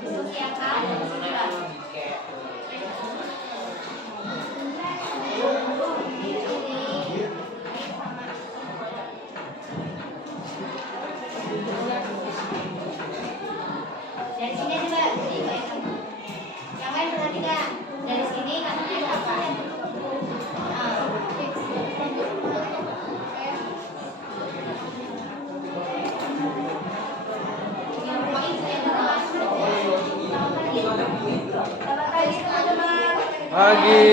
Diskusi yang A dan kesimpulan. Dari sini coba yang lain perhatikan. Dari sini katanya apa? Selamat pagi teman-teman. Pagi.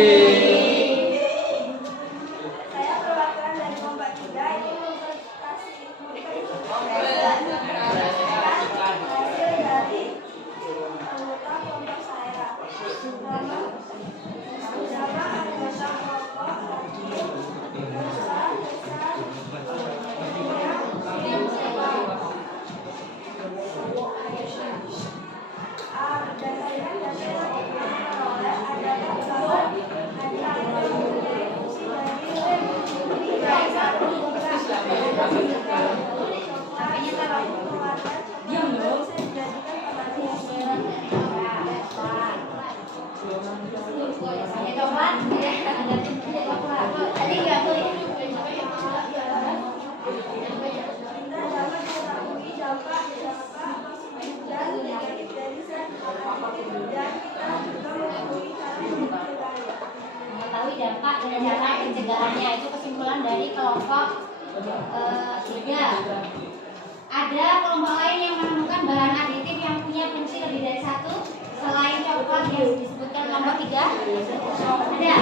Saya perwakilan dari kelompok 3 ini mempresentasi hasil dari anggota kelompok saya. Nama anggota kelompok Adil, Nusa, berdasarkan data yang diperoleh adalah bahwa Adil mempunyai fungsi bagi baik satu bukan bisa dijadikan pematian. Saya coklat. Tadi nggak tuh ya? Kita dapat mengetahui dampak dan negatif dari zat aditif dan kita juga mengetahui cara mencegahnya. Mengetahui dampak dan cara pencegahannya itu kesimpulan dari kelompok 3. Ada kelompok lain yang menemukan bahan aditif yang punya fungsi lebih dari 1 selain coklat yang disebutkan kelompok 3? Ada?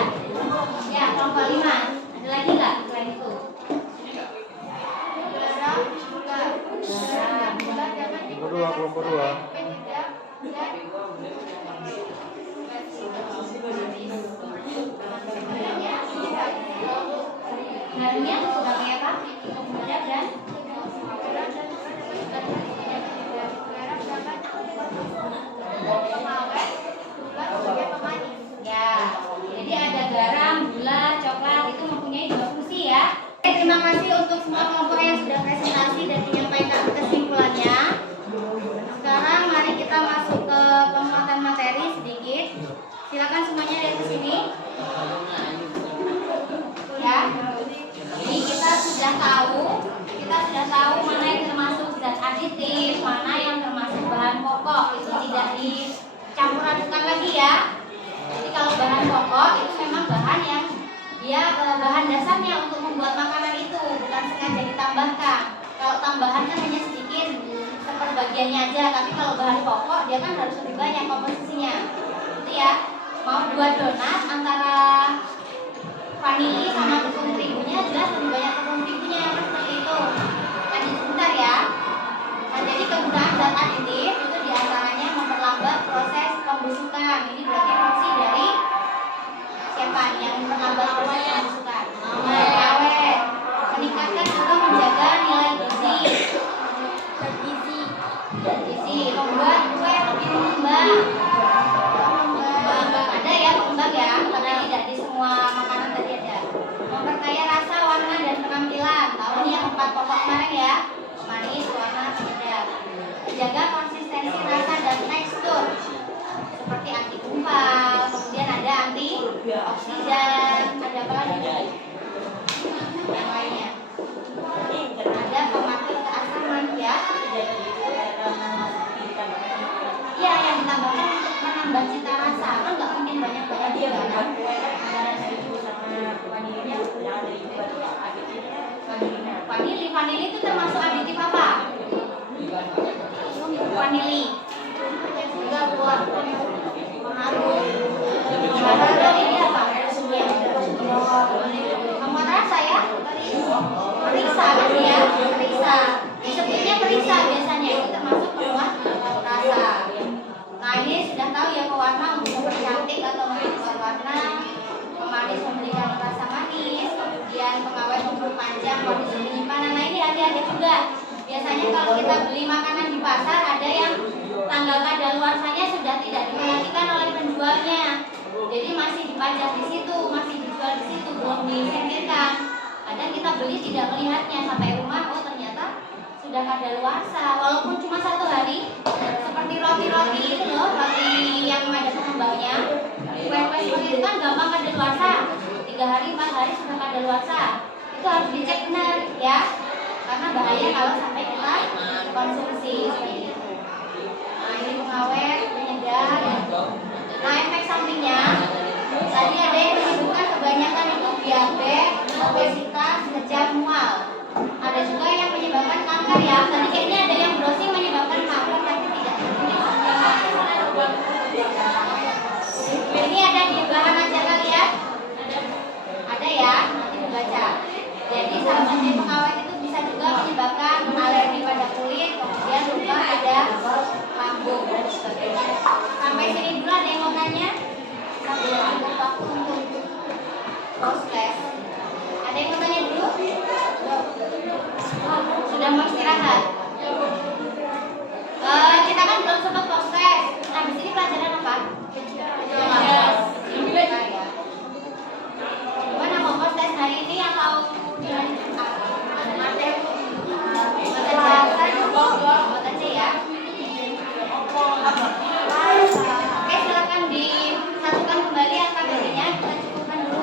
Ya, kelompok 5. Ada lagi nggak selain itu? Kelompok 2. Ngaruhnya sebagai apa? Terhadap dan ya, jadi ada garam, gula, coklat itu mempunyai 2 fungsi ya. Terima kasih untuk semua kelompok yang sudah presentasi dan menyampaikan kesimpulannya. Sekarang mari kita masuk ke penguatan materi sedikit. Silakan semuanya lihat ke sini. Ya. Jadi kita sudah tahu mana yang termasuk zat aditif, mana yang termasuk bahan pokok. Itu tidak dicampur adukan lagi ya. Jadi kalau bahan pokok itu memang bahan yang dia bahan dasarnya untuk membuat makanan itu, bukan sengaja ditambahkan. Kalau tambahan kan hanya sedikit seperbagiannya aja, tapi kalau bahan pokok dia kan harus lebih banyak komposisinya. Itu ya. Mau 2 donat antara vanili sama tepung terigunya jelas lebih banyak tepung terigunya, seperti itu. Lanjut sebentar ya. pemasukan. Awet. Meningkatkan atau menjaga nilai gizi. Gizi. Membuat kue lebih mengembang. Ada ya pengembang ya, tapi tidak di semua makanan tadi ada. Memperkaya rasa, warna dan penampilan. Tahu nih yang 4 pokok kemarin ya. Manis, warna, pedas. Jaga konsistensi rasa dan tekstur. Seperti anti gumpal, kemudian ada anti oksidan, ada apa lagi? Yang lainnya. Ada pemakai keasaman ya. Ya, yang ditambahkan untuk menambah cita rasa. Kan nggak mungkin banyak-banyak juga kan? Vanili itu termasuk aditif apa? Vanili. Juga buat pengaruh. Ini apa? Pemuat rasa ya? Periksa kan ya? Periksa. Disebutnya periksa biasanya itu termasuk pemuat rasa. Nah ini sudah tahu ya pewarna untuk mempercantik atau memperkuat warna, pemanis memberikan rasa manis, kemudian pengawet memperpanjang kondisi penyimpanan. Nah ini hati-hati juga. Biasanya kalau kita beli makanan di pasar ada yang tanggal kadaluarsanya sudah tidak diperhatikan oleh penjualnya. Jadi masih dipajang di situ, masih dijual di situ, belum disingkirkan. Kadang kita beli tidak melihatnya sampai rumah, oh ternyata sudah kadaluarsa. Walaupun cuma 1 hari, seperti roti-roti itu loh, roti yang ada pengembangnya. Kue-kue seperti itu kan gampang kadaluarsa. 3 hari, 4 hari sudah kadaluarsa. Itu harus dicek benar ya, karena bahaya kalau sampai kita konsumsi. Nah ini pengawet, penyedap. Nah efek sampingnya tadi ada yang menyebutkan kebanyakan itu diabetes, obesitas, kejang, mual. Ada juga yang menyebabkan kanker ya. Tadi kayaknya ada yang browsing menyebabkan kanker tapi tidak. Ini ada di belahan acara lihat. Ada ya, nanti dibaca. Jadi salah satu pengawet itu bisa juga menyebabkan alergi pada kulit, kemudian luka pada lambung dan sebagainya. Sampai sini dulu ada yang mau nanya? Sampai cukup waktu untuk proses. Ada yang mau tanya dulu? Sudah mau istirahat? Kita kan belum sempat proses. Nah di sini pelajaran apa? Gimana mau proses hari ini atau dilanjutkan? Materi buat aja ya. Oke, silakan disatukan kembali angka baginya. Kita cukupkan dulu.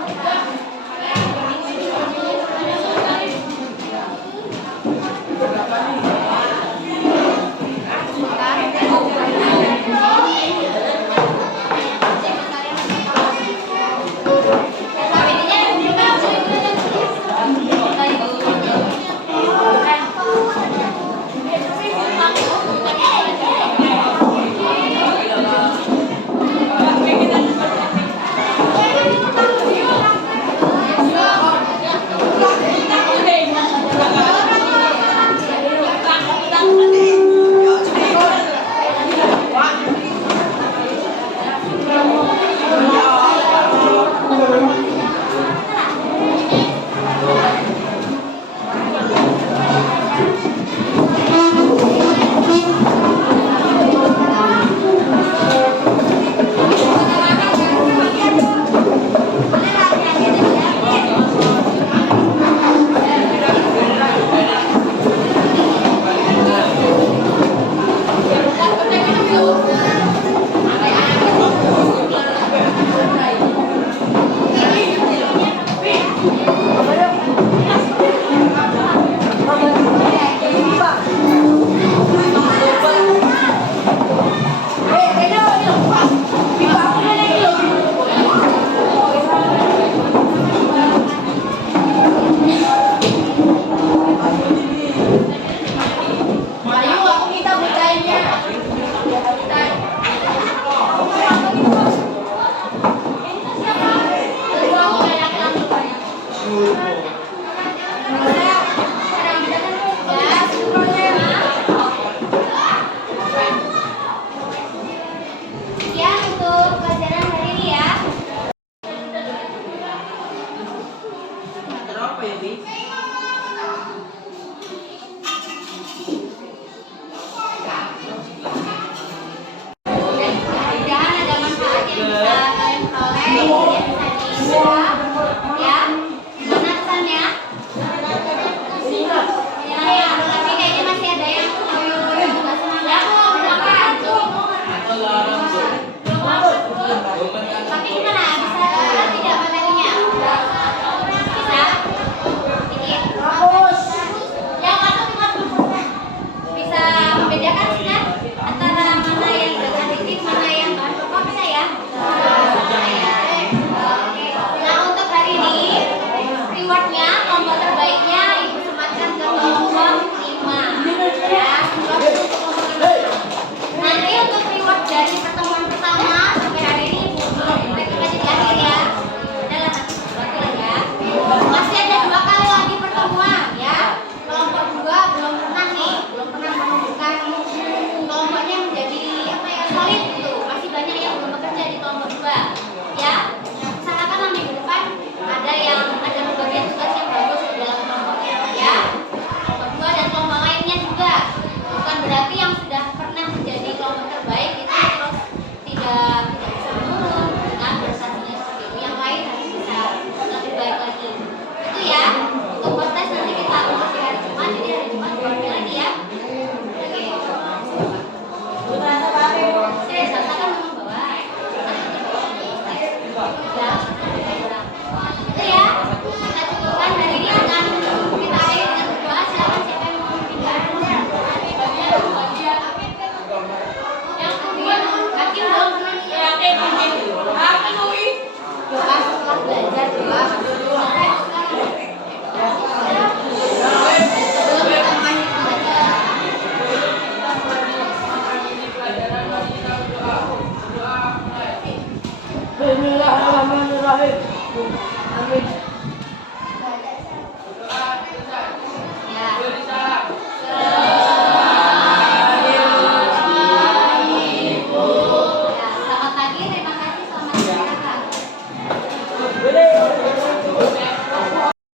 belajar.